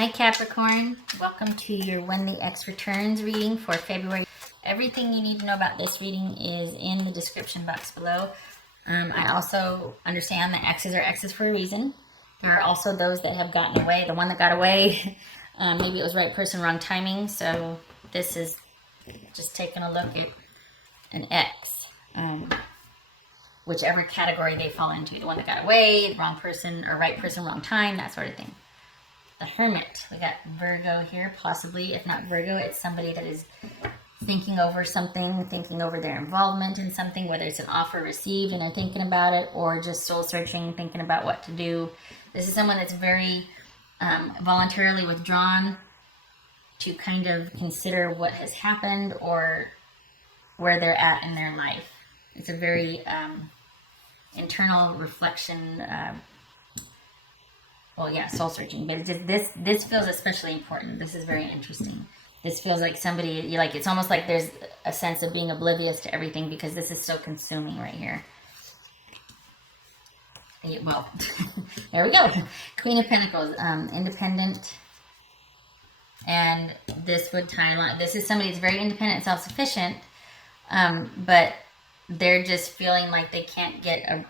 Hi Capricorn, welcome to your When the X Returns reading for February. Everything you need to know about this reading is in the description box below. I also understand that X's are X's for a reason. There are also those that have gotten away. The one that got away, maybe it was right person, wrong timing. So this is just taking a look at an X, whichever category they fall into. The one that got away, wrong person, or right person, wrong time, that sort of thing. The Hermit, we got Virgo here, possibly. If not Virgo, it's somebody that is thinking over something, thinking over their involvement in something, whether it's an offer received and they're thinking about it, or just soul searching, thinking about what to do. This is someone that's very voluntarily withdrawn to kind of consider what has happened or where they're at in their life. It's a very internal reflection. Well, yeah, soul searching, but it's just, this feels especially important. This is very interesting. This feels like somebody, it's almost like there's a sense of being oblivious to everything because this is so consuming right here. Well, there we go. Queen of Pentacles, independent, and this would tie along. This is somebody that's very independent, self-sufficient, but they're just feeling like they can't get a.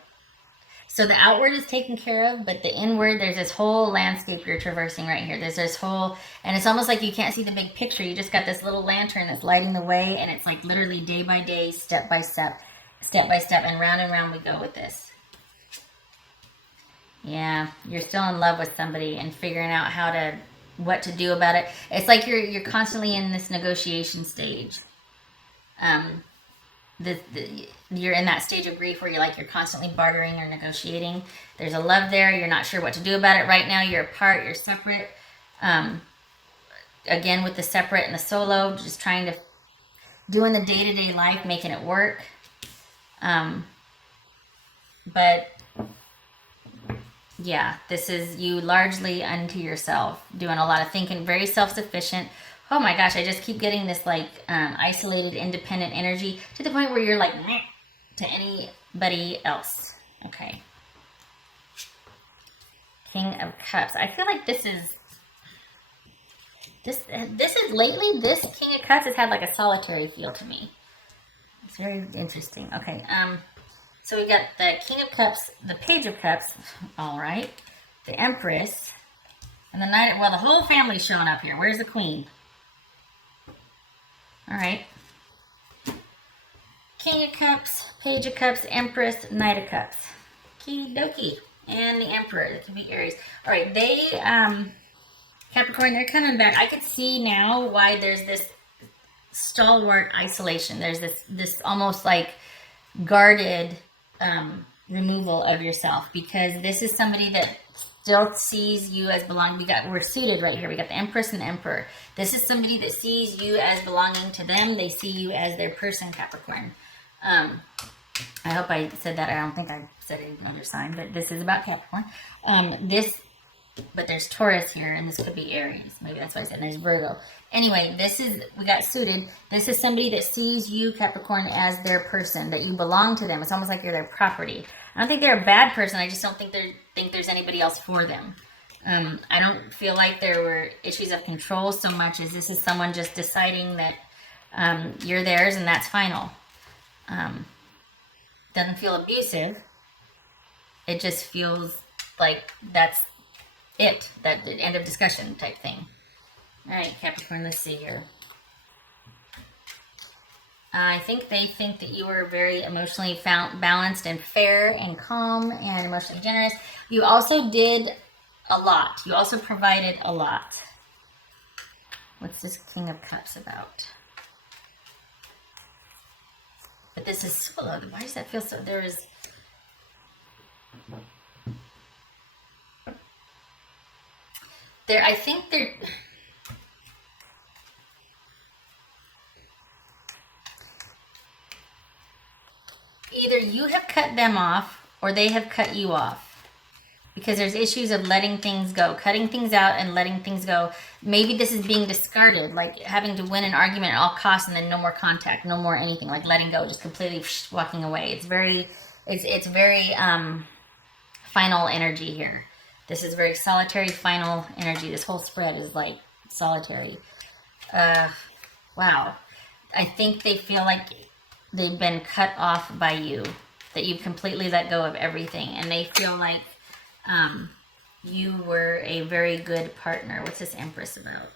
So the outward is taken care of, but the inward, there's this whole landscape you're traversing right here. There's this whole, and it's almost like you can't see the big picture. You just got this little lantern that's lighting the way, and it's like literally day by day, step by step, and round we go with this. Yeah, you're still in love with somebody and figuring out what to do about it. It's like you're constantly in this negotiation stage. You're in that stage of grief where you're constantly bartering or negotiating. There's a love there. You're not sure what to do about it right now. You're apart. You're separate. Again, with the separate and the solo, just trying to doing the day-to-day life, making it work. But yeah, this is you largely unto yourself, doing a lot of thinking, very self-sufficient. Oh my gosh, I just keep getting this isolated, independent energy to the point where you're like meh to anybody else. Okay. King of Cups. I feel like this is lately, this King of Cups has had like a solitary feel to me. It's very interesting. Okay. So we got the King of Cups, the Page of Cups, all right, the Empress, and the Knight. Well, the whole family's showing up here. Where's the Queen? All right. King of Cups, Page of Cups, Empress, Knight of Cups. Okie dokie. And the Emperor. That could be Aries. All right. They, Capricorn, they're coming back. I could see now why there's this stalwart isolation. There's this almost like guarded removal of yourself, because this is somebody that still sees you as belonging. We're suited right here. We got the Empress and the Emperor. This is somebody that sees you as belonging to them. They see you as their person, Capricorn. I hope I said that. I don't think I said another sign, but this is about Capricorn. But there's Taurus here, and this could be Aries. Maybe that's why I said. And there's Virgo. Anyway, we got suited. This is somebody that sees you, Capricorn, as their person, that you belong to them. It's almost like you're their property. I don't think they're a bad person. I just don't think there's anybody else for them. I don't feel like there were issues of control so much as this is someone just deciding that you're theirs and that's final. Doesn't feel abusive. It just feels like that's it. That the end of discussion type thing. All right, Capricorn, let's see here. I think they think that you are very emotionally balanced and fair and calm and emotionally generous. You also did a lot. You also provided a lot. What's this King of Cups about? But this is solo. Why does that feel so? I think they're. Either you have cut them off or they have cut you off, because there's issues of letting things go, cutting things out and letting things go. Maybe this is being discarded, like having to win an argument at all costs and then no more contact, no more anything, like letting go, just completely walking away. It's very final energy here. This is very solitary final energy. This whole spread is like solitary. Wow. I think they feel like they've been cut off by you, that you've completely let go of everything, and they feel like you were a very good partner. What's this Empress about?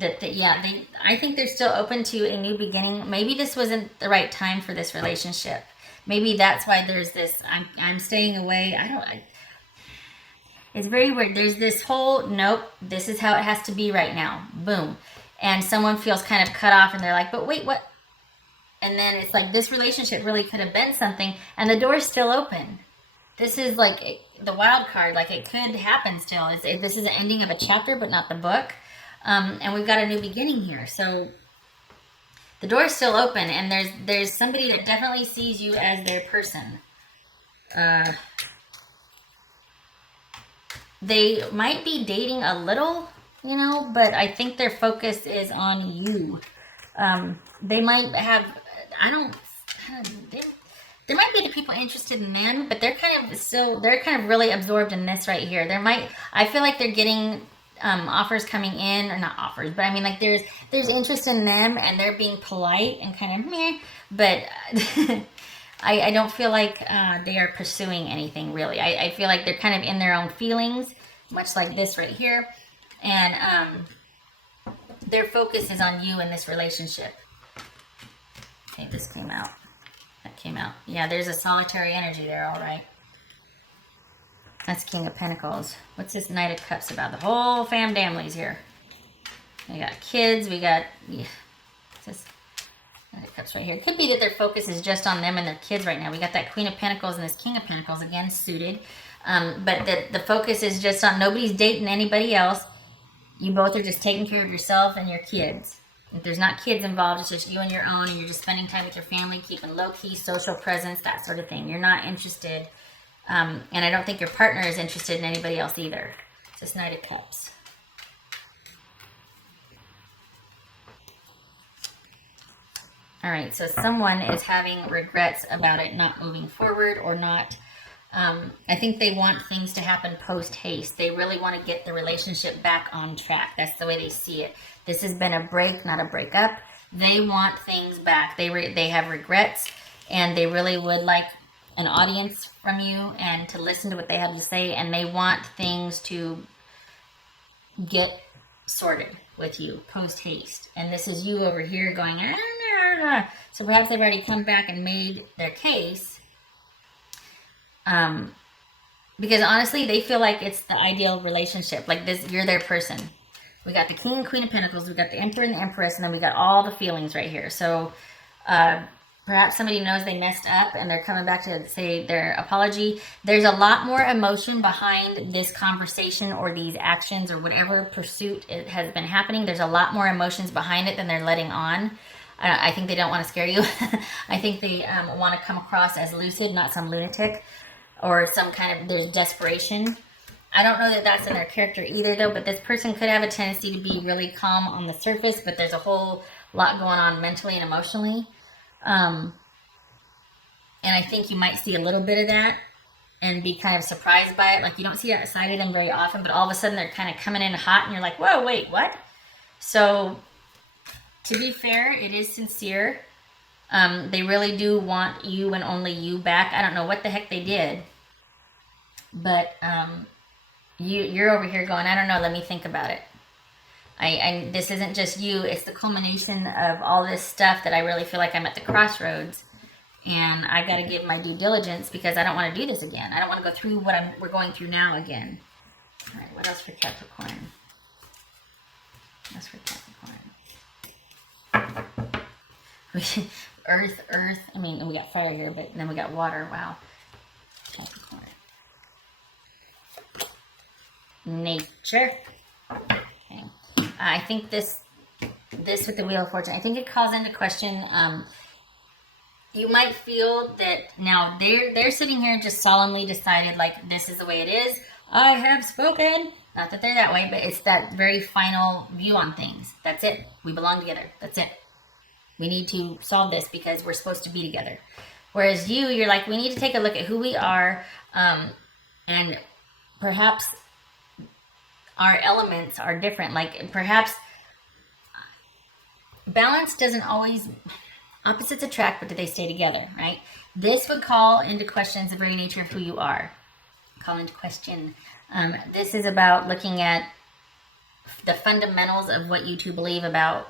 I think they're still open to a new beginning. Maybe this wasn't the right time for this relationship. Maybe that's why there's this, I'm staying away. It's very weird. There's this whole, nope, this is how it has to be right now. Boom. And someone feels kind of cut off and they're like, but wait, what? And then it's like, this relationship really could have been something, and the door's still open. This is like the wild card. Like, it could happen still. This is the ending of a chapter, but not the book. And we've got a new beginning here. So the door's still open, and there's somebody that definitely sees you as their person. They might be dating a little, you know, but I think their focus is on you. They might have, there might be the people interested in men, but they're kind of really absorbed in this right here. I feel like they're getting offers coming in, or not offers, but I mean, like, there's interest in them, and they're being polite and kind of meh, but I don't feel like they are pursuing anything really. I feel like they're kind of in their own feelings, much like this right here, and their focus is on you in this relationship. Okay, this came out. That came out. Yeah, there's a solitary energy there, all right. That's King of Pentacles. What's this Knight of Cups about? The whole family's here. We got kids. We got... Yeah. What's this Knight of Cups right here? It could be that their focus is just on them and their kids right now. We got that Queen of Pentacles and this King of Pentacles, again, suited. But the focus is just on... Nobody's dating anybody else. You both are just taking care of yourself and your kids. If there's not kids involved, it's just you and your own, and you're just spending time with your family, keeping low-key social presence, that sort of thing. You're not interested... and I don't think your partner is interested in anybody else either. It's this Knight of Cups. All right, so someone is having regrets about it not moving forward, or not. I think they want things to happen post-haste. They really want to get the relationship back on track. That's the way they see it. This has been a break, not a breakup. They want things back. They have regrets, and they really would like an audience from you and to listen to what they have to say, and they want things to get sorted with you post haste. And this is you over here going, ah. So perhaps they've already come back and made their case, because honestly they feel like it's the ideal relationship. Like, this, you're their person. We got the King and Queen of Pentacles, we got the Emperor and the Empress, and then we got all the feelings right here. So perhaps somebody knows they messed up and they're coming back to say their apology. There's a lot more emotion behind this conversation or these actions or whatever pursuit it has been happening. There's a lot more emotions behind it than they're letting on. I think they don't want to scare you. I think they want to come across as lucid, not some lunatic or some kind of, there's desperation. I don't know that that's in their character either, though, but this person could have a tendency to be really calm on the surface, but there's a whole lot going on mentally and emotionally. And I think you might see a little bit of that and be kind of surprised by it. Like, you don't see that side of them very often, but all of a sudden they're kind of coming in hot and you're like, whoa, wait, what? So, to be fair, it is sincere. They really do want you and only you back. I don't know what the heck they did, but you're over here going, I don't know, let me think about it. This isn't just you, it's the culmination of all this stuff that I really feel like I'm at the crossroads, and I got to give my due diligence because I don't want to do this again. I don't want to go through what we're going through now again. All right, what else for Capricorn? What's for Capricorn? Earth. I mean, we got fire here, but then we got water. Wow. Capricorn. Nature. Okay. I think this with the Wheel of Fortune, I think it calls into question, you might feel that now they're sitting here just solemnly decided, like, this is the way it is. I have spoken. Not that they're that way, but it's that very final view on things. That's it. We belong together. That's it. We need to solve this because we're supposed to be together. Whereas you're like, we need to take a look at who we are, and perhaps our elements are different. Like perhaps balance doesn't always, opposites attract, but do they stay together, right? This would call into questions the very nature of who you are. Call into question. This is about looking at the fundamentals of what you two believe about,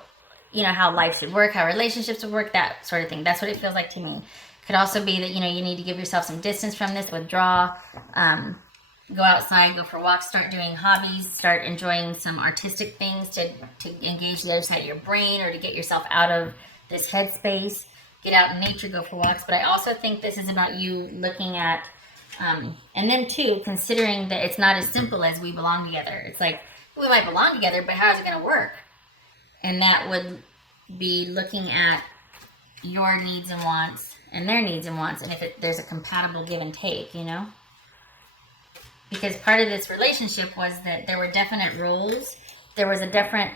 you know, how life should work, how relationships would work, that sort of thing. That's what it feels like to me. Could also be that, you know, you need to give yourself some distance from this, withdraw, go outside, go for walks, start doing hobbies, start enjoying some artistic things to engage the other side of your brain, or to get yourself out of this headspace. Get out in nature, go for walks. But I also think this is about you looking at, and then too, considering that it's not as simple as we belong together. It's like, we might belong together, but how is it going to work? And that would be looking at your needs and wants and their needs and wants, and if there's a compatible give and take, you know? Because part of this relationship was that there were definite rules. There was a definite,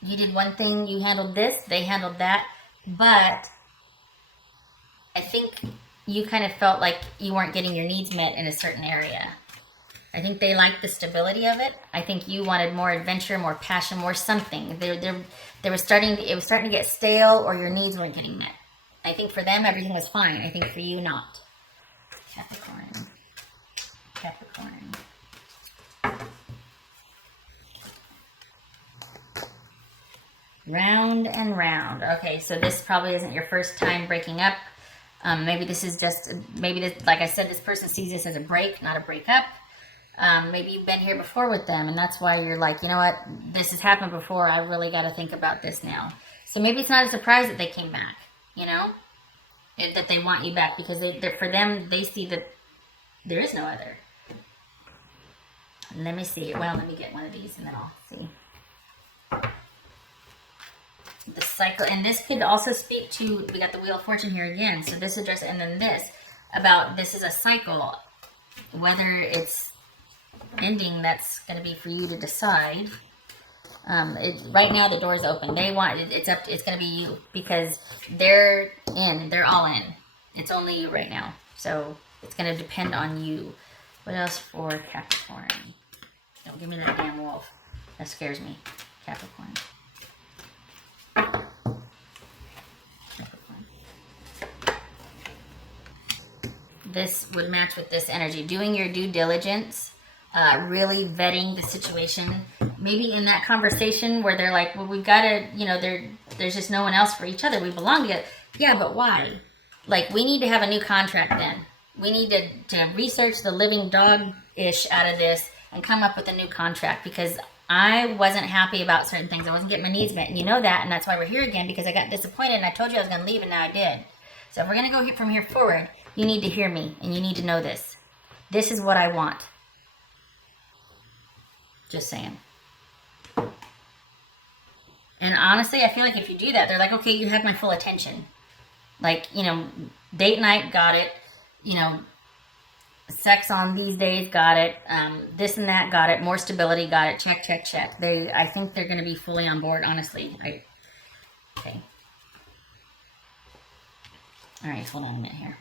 you did one thing, you handled this, they handled that. But I think you kind of felt like you weren't getting your needs met in a certain area. I think they liked the stability of it. I think you wanted more adventure, more passion, more something. It was starting to get stale, or your needs weren't getting met. I think for them, everything was fine. I think for you, not. Capricorn. Capricorn. Round and round. Okay, so this probably isn't your first time breaking up. Maybe this is just, like I said, this person sees this as a break, not a breakup. Maybe you've been here before with them, and that's why you're like, you know what, this has happened before, I really got to think about this now. So maybe it's not a surprise that they came back, you know, that they want you back, because for them, they see that there is no other. Let me see. Well, let me get one of these, and then I'll see. The cycle, and this could also speak to, we got the Wheel of Fortune here again, so this address, and then this, about this is a cycle. Whether it's ending, that's going to be for you to decide. Right now the door's open. They want it's going to be you, because they're all in. It's only you right now, so it's going to depend on you. What else for Capricorn? Don't give me that damn wolf, that scares me. Capricorn. This would match with this energy. Doing your due diligence, really vetting the situation. Maybe in that conversation where they're like, well, we've got to, you know, there's just no one else for each other. We belong together. Yeah, but why? Like, we need to have a new contract then. We need to research the living dog-ish out of this and come up with a new contract, because I wasn't happy about certain things. I wasn't getting my needs met, and you know that, and that's why we're here again, because I got disappointed, and I told you I was going to leave, and now I did. So if we're going to go from here forward, you need to hear me, and you need to know this. This is what I want. Just saying. And honestly, I feel like if you do that, they're like, okay, you have my full attention. Like, you know, date night, got it. You know, sex on these days, got it. This and that, got it. More stability, got it. Check, check, check. I think they're going to be fully on board, honestly. Okay. All right, hold on a minute here.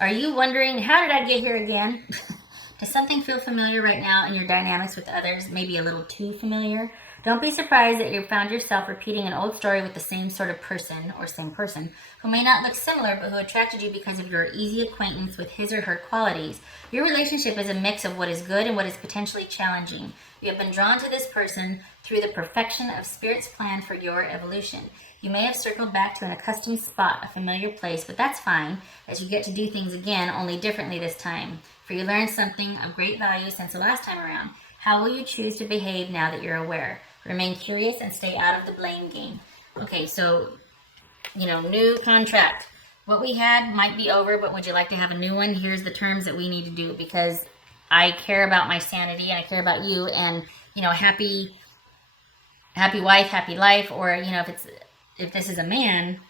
Are you wondering, how did I get here again? Does something feel familiar right now in your dynamics with others? Maybe a little too familiar? Don't be surprised that you found yourself repeating an old story with the same sort of person, or same person, who may not look similar, but who attracted you because of your easy acquaintance with his or her qualities. Your relationship is a mix of what is good and what is potentially challenging. You have been drawn to this person through the perfection of Spirit's plan for your evolution. You may have circled back to an accustomed spot, a familiar place, but that's fine, as you get to do things again, only differently this time. For you learned something of great value since the last time around. How will you choose to behave now that you're aware? Remain curious and stay out of the blame game. Okay, so, you know, new contract. What we had might be over, but would you like to have a new one? Here's the terms that we need to do, because I care about my sanity and I care about you, and, you know, happy wife, happy life. Or, you know, if this is a man,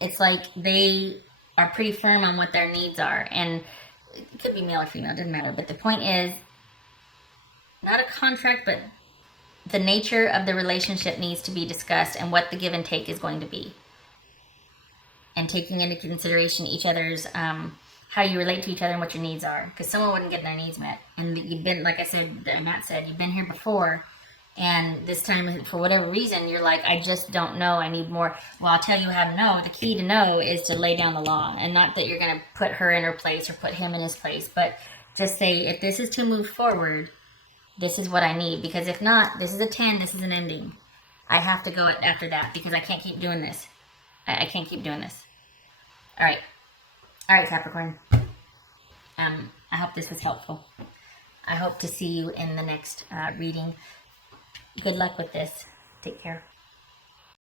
it's like they are pretty firm on what their needs are, and it could be male or female, doesn't matter. But the point is, not a contract, but the nature of the relationship needs to be discussed, and what the give and take is going to be. and taking into consideration each other's, how you relate to each other and what your needs are. Because someone wouldn't get their needs met. And you've been, like I said, Matt said, you've been here before. And this time, for whatever reason, you're like, I just don't know. I need more. Well, I'll tell you how to know. The key to know is to lay down the law. And not that you're going to put her in her place or put him in his place. But just say, if this is to move forward, this is what I need. Because if not, this is a 10. This is an ending. I have to go after that because I can't keep doing this. I can't keep doing this. All right. All right, Capricorn. I hope this was helpful. I hope to see you in the next reading. Good luck with this. Take care.